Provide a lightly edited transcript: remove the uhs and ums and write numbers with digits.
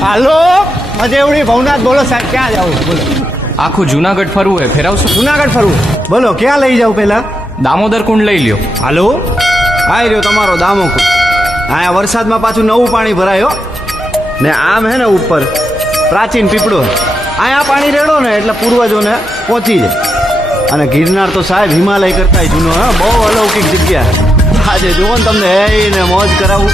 હાલો મજેવડી ભવનાથ બોલો સાહેબ, ક્યાં જાવ બોલો? આખું જુનાગઢ ફરવું હે, ફેરવશો? જુનાગઢ ફરવું? બોલો ક્યાં લઈ જાવ પેલા? દામોદર કુંડ લઈ લ્યો. હાલો આ રહ્યો તમારો દામોકુંડ. હા વરસાદમાં પાછું નવું પાણી ભરાયો ને આમ હે ને ઉપર પ્રાચીન પીપળો આ પાણી રેડો ને એટલે પૂર્વજોને પહોંચી જાય. અને ગિરનાર તો સાહેબ હિમાલય કરતા જૂનો, હા બહુ અલૌકિક જગ્યા. આજે જુઓ ને તમને હે ને મોજ કરાવું.